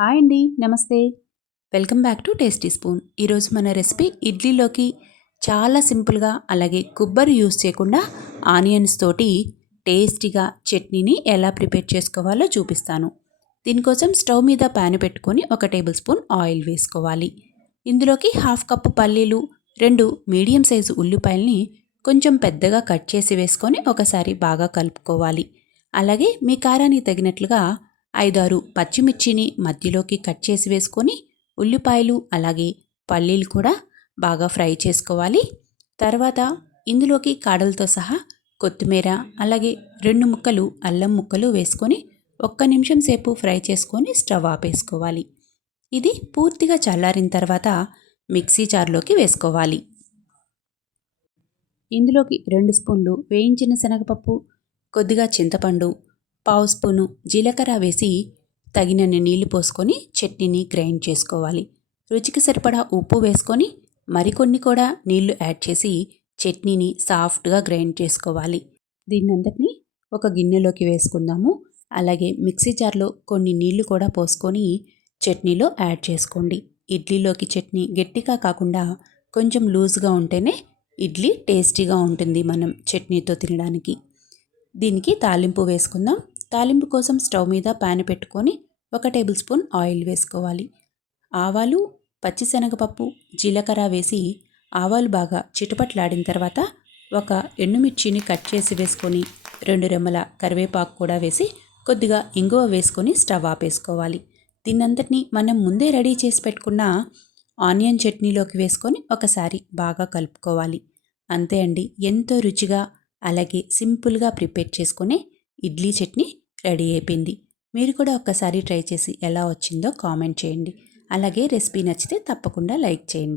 Hi అండి, నమస్తే. Welcome back to tasty spoon. ఈరోజు మన రెసిపీ ఇడ్లీలోకి చాలా సింపుల్గా, అలాగే కొబ్బరి యూస్ చేయకుండా ఆనియన్స్ తోటి టేస్టీగా చట్నీని ఎలా ప్రిపేర్ చేసుకోవాలో చూపిస్తాను. దీనికోసం స్టవ్ మీద ప్యాన్ పెట్టుకొని 1 టేబుల్ స్పూన్ ఆయిల్ వేసుకోవాలి. ఇందులోకి 1/2 కప్పు పల్లీలు, 2 మీడియం సైజు ఉల్లిపాయల్ని కొంచెం పెద్దగా కట్ చేసి వేసుకొని ఒకసారి బాగా కలుపుకోవాలి. అలాగే మీ కారానికి తగినట్లుగా 5-6 పచ్చిమిర్చిని మధ్యలోకి కట్ చేసి వేసుకొని ఉల్లిపాయలు అలాగే పల్లీలు కూడా బాగా ఫ్రై చేసుకోవాలి. తర్వాత ఇందులోకి కాడలతో సహా కొత్తిమీర అలాగే 2 ముక్కలు అల్లం ముక్కలు వేసుకొని 1 నిమిషం సేపు ఫ్రై చేసుకొని స్టవ్ ఆపేసుకోవాలి. ఇది పూర్తిగా చల్లారిన తర్వాత మిక్సీ జార్లోకి వేసుకోవాలి. ఇందులోకి 2 స్పూన్లు వేయించిన శనగపప్పు, కొద్దిగా చింతపండు, 1/2 స్పూను జీలకర్ర వేసి తగినన్ని నీళ్లు పోసుకొని చట్నీని గ్రైండ్ చేసుకోవాలి. రుచికి సరిపడా ఉప్పు వేసుకొని మరికొన్ని కూడా నీళ్లు యాడ్ చేసి చట్నీని సాఫ్ట్గా గ్రైండ్ చేసుకోవాలి. దీన్నంతటినీ ఒక గిన్నెలోకి వేసుకుందాము. అలాగే మిక్సీ జార్లో కొన్ని నీళ్లు కూడా పోసుకొని చట్నీలో యాడ్ చేసుకోండి. ఇడ్లీలోకి చట్నీ గట్టిగా కాకుండా కొంచెం లూజ్గా ఉంటేనే ఇడ్లీ టేస్టీగా ఉంటుంది మనం చట్నీతో తినడానికి. దీనికి తాలింపు వేసుకుందాం. తాలింపు కోసం స్టవ్ మీద ప్యాన్ పెట్టుకొని 1 టేబుల్ స్పూన్ ఆయిల్ వేసుకోవాలి. ఆవాలు, పచ్చిశనగపప్పు, జీలకర్ర వేసి ఆవాలు బాగా చిటపట్లాడిన తర్వాత 1 ఎండుమిర్చిని కట్ చేసి వేసుకొని 2 రెమ్మల కరివేపాకు కూడా వేసి కొద్దిగా ఇంగువ వేసుకొని స్టవ్ ఆపేసుకోవాలి. దీన్నంతటినీ మనం ముందే రెడీ చేసి పెట్టుకున్న ఆనియన్ చట్నీలోకి వేసుకొని ఒకసారి బాగా కలుపుకోవాలి. అంతే అండి, ఎంతో రుచిగా అలాగే సింపుల్గా ప్రిపేర్ చేసుకునే ఇడ్లీ చట్నీ రెడీ అయిపోయింది. మీరు కూడా ఒక్కసారి ట్రై చేసి ఎలా వచ్చిందో కామెంట్ చేయండి. అలాగే రెసిపీ నచ్చితే తప్పకుండా లైక్ చేయండి.